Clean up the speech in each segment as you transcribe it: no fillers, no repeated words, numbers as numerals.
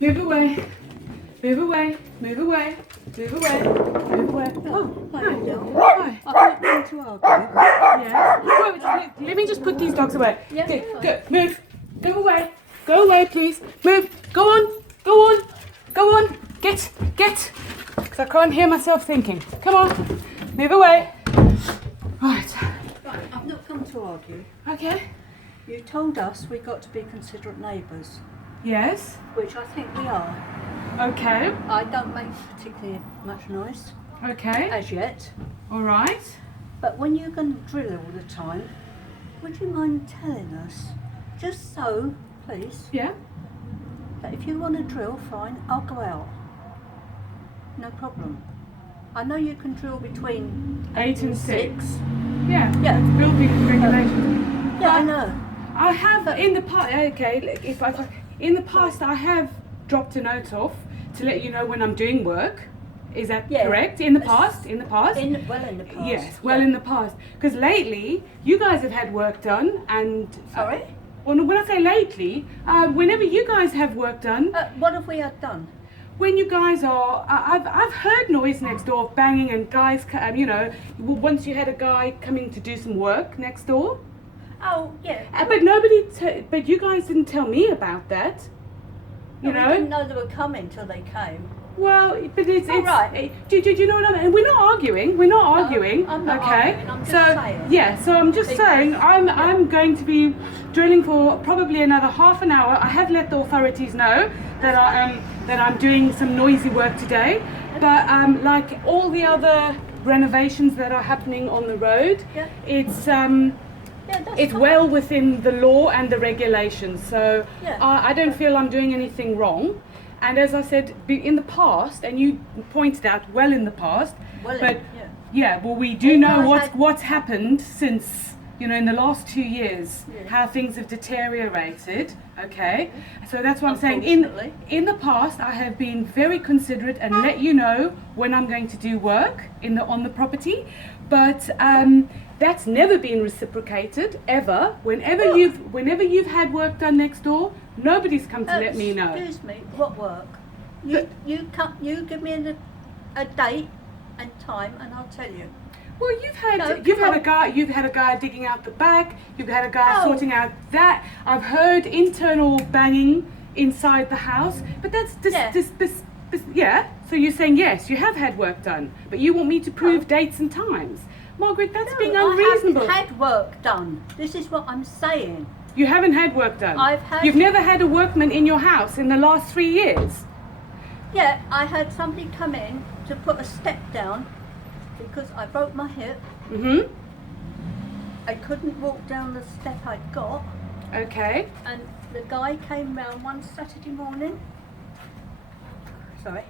Move away. Move away. Move away. Move away. Move away. Oh, hi. Hi. I'm not to argue. Yes. Wait, let me just put these dogs away. Yeah, Okay, fine. go. Move. Go away. Go away, please. Move. Go on. Go on. Go on. Get. Because I can't hear myself thinking. Come on. Move away. Right. Right, I've not come to argue. Okay. You told us we got to be considerate neighbours, Yes. which I think we are. Okay. I don't make particularly much noise Okay. as yet, All right. but when you're going to drill all the time, would you mind telling us, just so, please, Yeah. that if you want to drill, fine, I'll go out. No problem. I know you can drill between 8 and 6. Yeah. Yeah. It's building regulations. Yeah, I know. I have in the past. Okay. If in the past I have dropped a note off to let you know when I'm doing work. Is that Yeah. correct? In the past. In the past. In the past. Yes. Well, in the past, because lately you guys have had work done, and Sorry? well, when I say lately, whenever you guys have work done, What have we had done? when you guys are, I've heard noise next door, banging, and guys, you know, once you had a guy coming to do some work next door, Oh, yeah. but but you guys didn't tell me about that, you We know. didn't know they were coming till they came. Well, but it's right. Do you know what I mean? We're not arguing. We're not arguing. I'm not okay. arguing, I'm just so saying. yeah. So I'm just Because- saying I'm going to be drilling for probably another half an hour. I have let the authorities know that I'm doing some noisy work today. But like all the other renovations that are happening on the road, Yeah. it's Yeah, that's it's fine. well within the law and the regulations. So Yeah. I don't feel I'm doing anything wrong. And as I said, in the past, and you pointed out well in the past, Well, but yeah. well, we do All know I what's had- what's happened since, you know, in the last 2 years, Yeah. how things have deteriorated. Okay, so that's what I'm saying. In the past, I have been very considerate and let you know when I'm going to do work on the property, but that's never been reciprocated ever. Whenever you've had work done next door, nobody's come to let me know. Excuse me, what work? You give me a date and time, and I'll tell you. Well, No, you've had come a guy digging out the back. You've had a guy Oh. sorting out that. I've heard internal banging inside the house, but that's yeah. So you're saying yes, you have had work done, but you want me to prove dates and times, Margaret? That's being No, unreasonable. I haven't had work done. This is what I'm saying. You haven't had work done. You've never had a workman in your house in the last 3 years. Yeah, I had somebody come in to put a step down because I broke my hip. Mhm. I couldn't walk down the step I'd got, Okay. and the guy came round one Saturday morning. Sorry.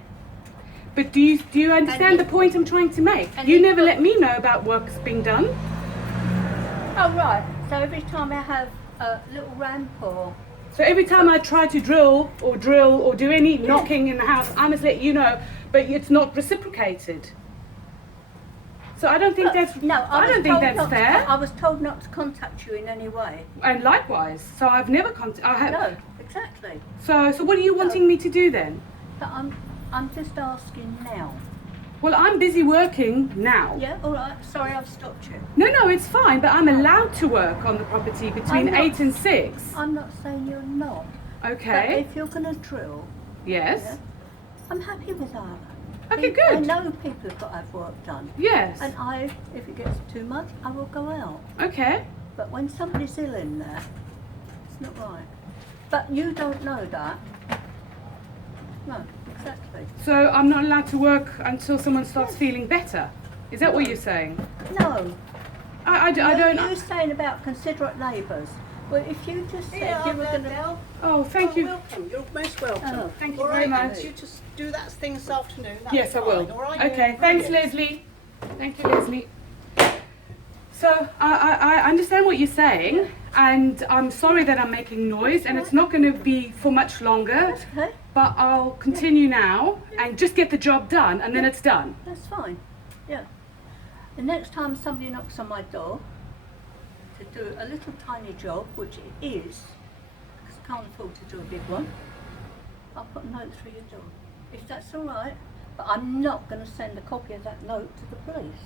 But do you understand the point I'm trying to make? and You he never put- let me know about work's being done. Oh right. So every time I have a little ramp or So every time I try to drill or do any knocking in the house, I must let you know, but it's not reciprocated. So I don't think that's I don't think that's fair. I was told not to contact you in any way. And likewise, so I've never No, exactly. So what are you wanting me to do then? But I'm just asking now. Well, I'm busy working now. Yeah, all right. Sorry, I've stopped you. No, it's fine, but I'm allowed to work on the property between I'm not- 8 and 6. I'm not saying you're not. Okay. But if you're going to drill, Yes. yeah, I'm happy with that. Okay, I good. know people have got to have work done. Yes. And if it gets too much, I will go out. Okay. But when somebody's ill in there, it's not right. But you don't know that. No, exactly. So I'm not allowed to work until someone starts feeling better. Is that what you're saying? No. I don't. You're saying about considerate neighbours. Well, if you just said you were going to... Oh, thank you. Welcome. You're most welcome. Oh, Thank you All very right, much. you just do that thing this afternoon. That's Yes, I will. fine, all right? Okay, thanks, Brilliant. Leslie. Thank you, Leslie. So I understand what you're saying, and I'm sorry that I'm making noise, and it's not going to be for much longer. That's okay. But I'll continue now and just get the job done, and then it's done. That's fine. Yeah. The next time somebody knocks on my door to do a little tiny job, which it is, because I can't afford to do a big one, I'll put a note through your door. If that's all right. But I'm not going to send a copy of that note to the police.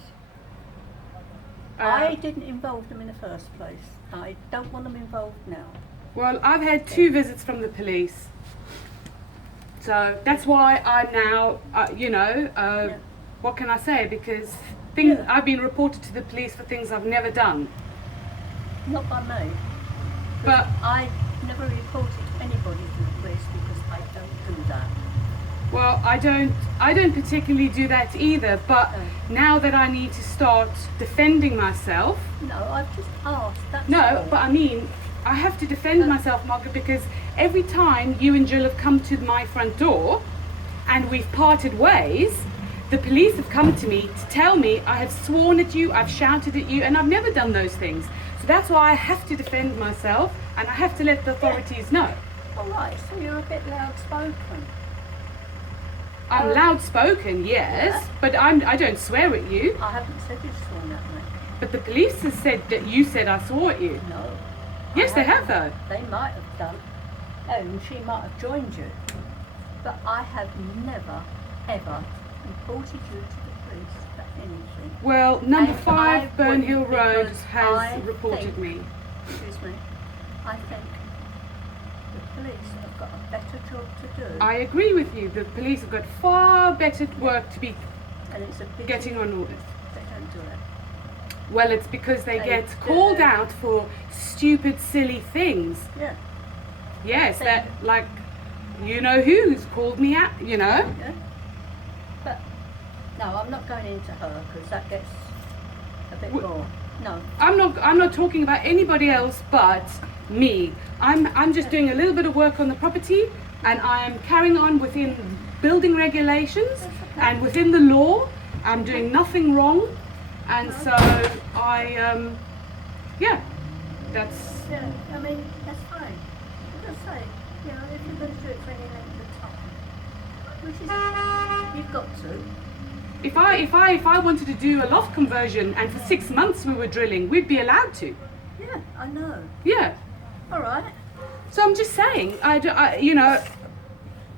I didn't involve them in the first place. I don't want them involved now. Well, I've had 2 visits from the police. So that's why I'm now, what can I say? Because I've been reported to the police for things I've never done. Not by me. But I never reported anybody to the police because I don't do that. well, I don't particularly do that either, but now that I need to start defending myself. No, I've just asked. That's No, all. but I mean, I have to defend myself, Margaret, because every time you and Jill have come to my front door and we've parted ways, the police have come to me to tell me I have sworn at you, I've shouted at you, and I've never done those things. So that's why I have to defend myself and I have to let the authorities know. All right, so you're a bit loud spoken. I'm loud spoken, yes, but I don't swear at you. I haven't said you've sworn at me. But the police has said that you said I swore at you. No. Yes, I they have haven't. though. They might have done. And she might have joined you. But I have never, ever reported you to the police for anything. Well, number And 5 I Burnhill wouldn't Road because has I reported think- me. Excuse me. I think the police have got a better job to do. I agree with you. The police have got far better work to be and it's a pity getting on all this. they don't do it. Well, it's because they They get do. called out for stupid, silly things. Yeah. Yes, They- that, like, you know who's called me out, you know? Yeah. But no, I'm not going into her because that gets a bit more. No. I'm not talking about anybody else but me. I'm just doing a little bit of work on the property and I am carrying on within building regulations and within the law. I'm doing nothing wrong, and so that's Yeah. I mean, that's fine. Just say, you know, if you're going to do it for any length of time, which is you've got to. if I wanted to do a loft conversion and for 6 months we were drilling, we'd be allowed to. Yeah, I know. Yeah. All right. So I'm just saying, you know.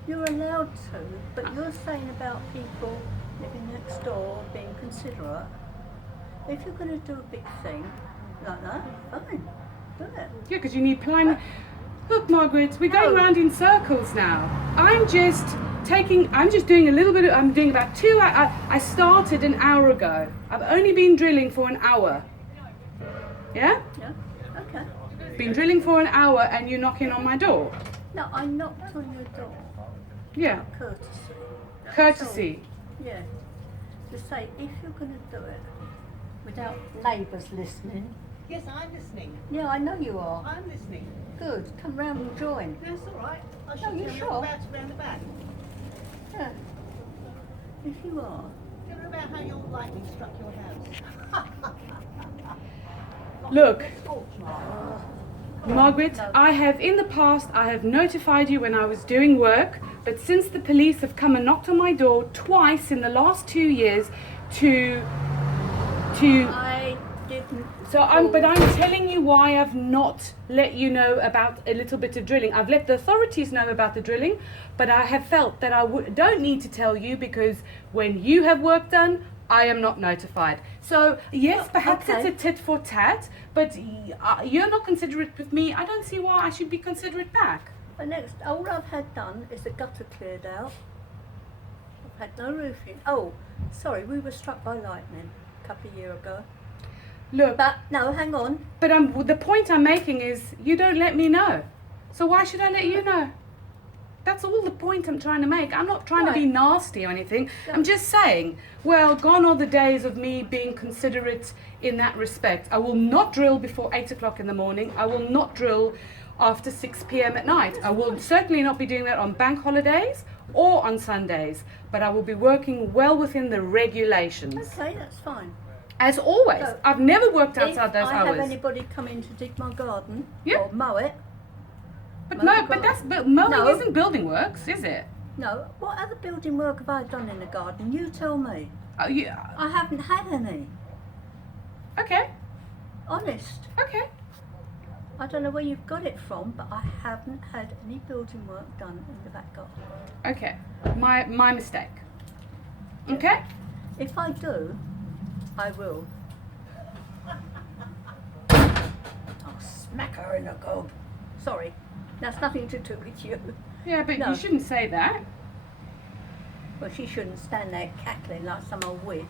You're allowed to, but you're saying about people living next door being considerate. If you're going to do a big thing like that, fine, do it. Yeah, because you need planning. Look, Margaret, we're going No. round in circles now. I'm just doing a little bit I'm doing about 2 hours. I started an hour ago. I've only been drilling for an hour. Yeah? Yeah. Okay. Been drilling for an hour and you're knocking on my door. No, I knocked on your door. Yeah. Courtesy. Courtesy. Yeah. To say if you're going to do it without neighbours listening. Yes, I'm listening. Yeah, I know you are. I'm listening. Good. Come round and join. That's all right. I No, should you're tell you sure? all about it round the back. Yeah. If you are. Tell her about how your lightning struck your house. Look, Fortunate. Margaret, No. I have in the past, I have notified you when I was doing work, but since the police have come and knocked on my door twice in the last 2 years to I didn't. but I'm telling you why I've not let you know about a little bit of drilling. I've let the authorities know about the drilling, but I have felt that I don't need to tell you because when you have work done, I am not notified. So yes, perhaps okay. it's a tit for tat, but you're not considerate with me. I don't see why I should be considerate back. The next, all I've had done is the gutter cleared out. I've had no roofing. Oh, sorry, we were struck by lightning a couple of years ago. Look, But no, hang on. but the point I'm making is you don't let me know. So why should I let you know? That's all the point I'm trying to make. I'm not trying to be Right. nasty or anything. Yeah. I'm just saying, well, gone are the days of me being considerate in that respect. I will not drill before 8 o'clock in the morning. I will not drill after 6 p.m. at night. I will certainly not be doing that on bank holidays or on Sundays, but I will be working well within the regulations. Okay, that's fine. As always, So, I've never worked If outside those I hours. have anybody come in to dig my garden Yeah. or mow it, But mow no, the but garden. mowing No. isn't building works, is it? No, what other building work have I done in the garden? You tell me. Oh, yeah. I haven't had any. Okay. Honest. Okay. I don't know where you've got it from, but I haven't had any building work done in the back garden. Okay, my mistake. Okay? If I do, I will. I'll smack her in the gob. Sorry, that's nothing to do with you. Yeah, but No. you shouldn't say that. Well, she shouldn't stand there cackling like some old witch.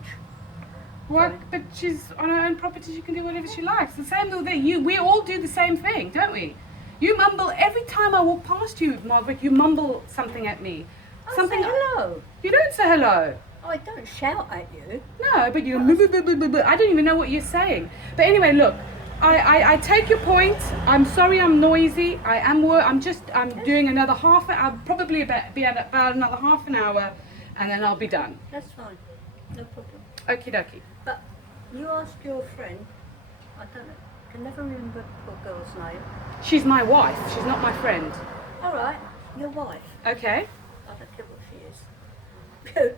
What? Sorry. But she's on her own property. She can do whatever she likes. The same little thing. We all do the same thing, don't we? You mumble every time I walk past you, Margaret. You mumble something at me. I Something. say hello. You don't say hello. I don't shout at you. No, but you. I don't even know what you're saying. But anyway, look. I take your point. I'm sorry. I'm noisy. I'm doing another half. I'll probably be at about another half an hour, and then I'll be done. That's fine. No problem. Okie dokie. But you ask your friend, I don't know, I can never remember the poor girl's name. She's my wife. She's not my friend. All right, your wife. Okay. I don't care what she is.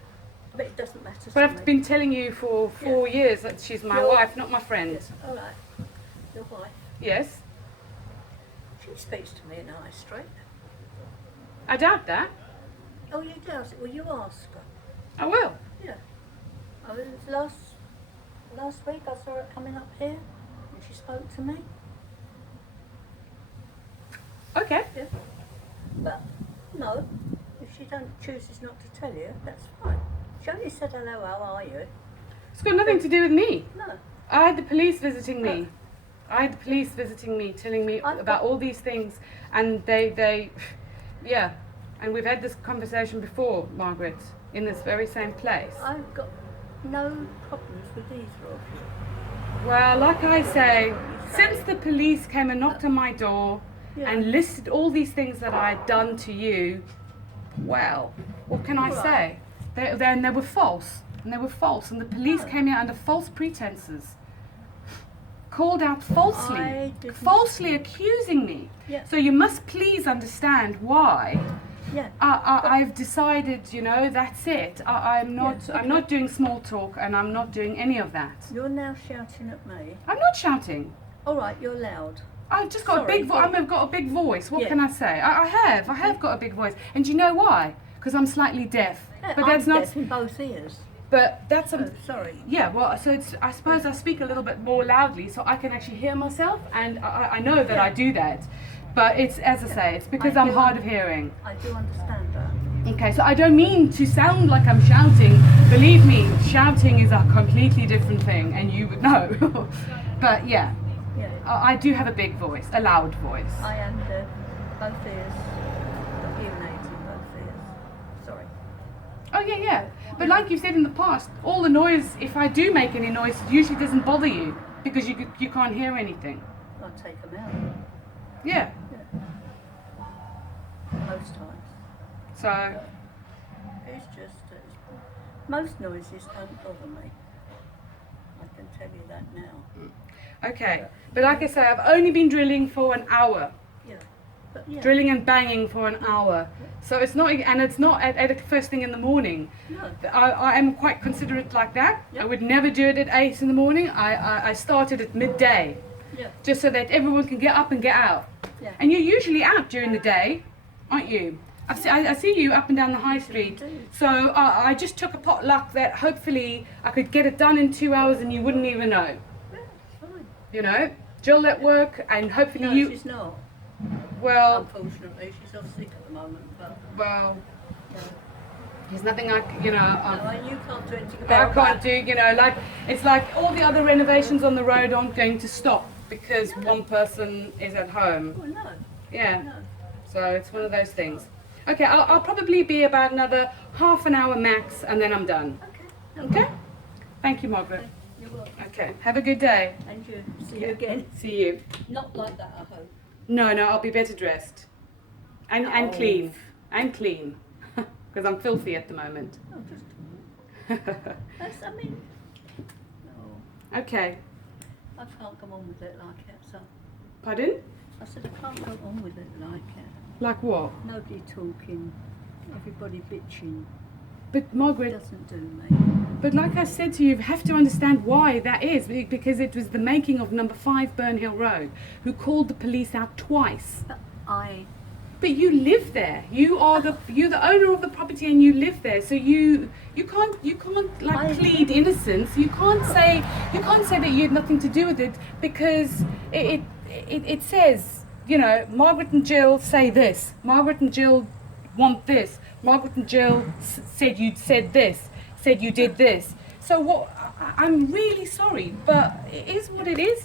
But it doesn't matter But to I've me. been telling you for 4 years that she's my Your- wife, not my friend. Yes, all right. Your wife. Yes. She speaks to me in High Street. I doubt that. Oh, you does? Well, you ask her. I will. Yeah. I was last week I saw her coming up here and she spoke to me. Okay. Yeah. But no, if she chooses not to tell you, that's fine. She only said hello, how are you? It's got nothing to do with me. No. I had the police visiting me. Telling me I've about got- all these things, and they, yeah, and we've had this conversation before, Margaret, in this very same place. I've got no problems with either of you. Well, like I say, since the police came and knocked on my door Yeah. and listed all these things that I had done to you, well, what can I Right. say? They were false, and the police No. came here under false pretenses, called out falsely, I didn't- falsely accusing me. Yeah. So you must please understand why Yeah. I've decided, that's it. I'm not Yeah, I'm not doing small talk, and I'm not doing any of that. You're now shouting at me. I'm not shouting. All right, you're loud. I've just got Sorry, a big yeah. I've got a big voice. What Yeah. can I say? I have got a big voice. And do you know why? Because I'm slightly deaf. But I'm that's not deaf in both ears. but that's Oh, sorry. yeah, well, so I suppose I speak a little bit more loudly so I can actually hear myself, and I know that I do that. But it's, as I say, it's because I I'm do hard of hearing. I do understand that. Okay, so I don't mean to sound like I'm shouting. Believe me, shouting is a completely different thing, and you would know. But yeah, Yeah. I do have a big voice, a loud voice. I am deaf. Both ears. Got hearing aids in both ears. Sorry. Oh yeah. But like you said in the past, all the noise, if I do make any noise, it usually doesn't bother you because you can't hear anything. I'll take them out. Yeah. Most times. So It's just that most noises don't bother me. I can tell you that now. okay. But like I say, I've only been drilling for an hour. Yeah. But yeah. Drilling and banging for an hour. So it's not at the first thing in the morning. No. I am quite considerate like that. Yeah. I would never do it at 8 in the morning. I started at midday, Yeah. just so that everyone can get up and get out. Yeah. And you're usually out during the day, aren't you? I see you up and down the high street. do. So I just took a potluck that hopefully I could get it done in 2 hours and you wouldn't even know. Yeah, it's fine. You know, Jill at work, and hopefully No, you. she's not. Well, Unfortunately, she's off sick at the moment. But well, no. there's nothing I c- you know. No, you can't do anything I about can't that. do, it's like all the other renovations on the road aren't going to stop because one person is at home. Oh, no. Yeah, No. so it's one of those things. Okay, I'll probably be about another half an hour max and then I'm done. Okay. Okay? Thank you, Margaret. You're welcome. Okay, have a good day. And you. See you again. See you. Not like that, I hope. No, I'll be better dressed. And Oh. clean. And clean. Because I'm filthy at the moment. Oh, just that's, I mean, no. Okay. I can't go on with it like it, so. Pardon? I said I can't go on with it like it. Like what? Nobody talking, everybody bitching. But It Margaret, doesn't do me. but like I said to you, you have to understand why that is, because it was the making of number 5 Burnhill Road, who called the police out twice. But But you live there. You're the owner of the property and you live there. So you can't like plead innocence. You can't say that you had nothing to do with it, because it says, you know, Margaret and Jill say this. Margaret and Jill want this. Margaret and Jill said you said this. Said you did this. So what? I'm really sorry, but it is what it is now.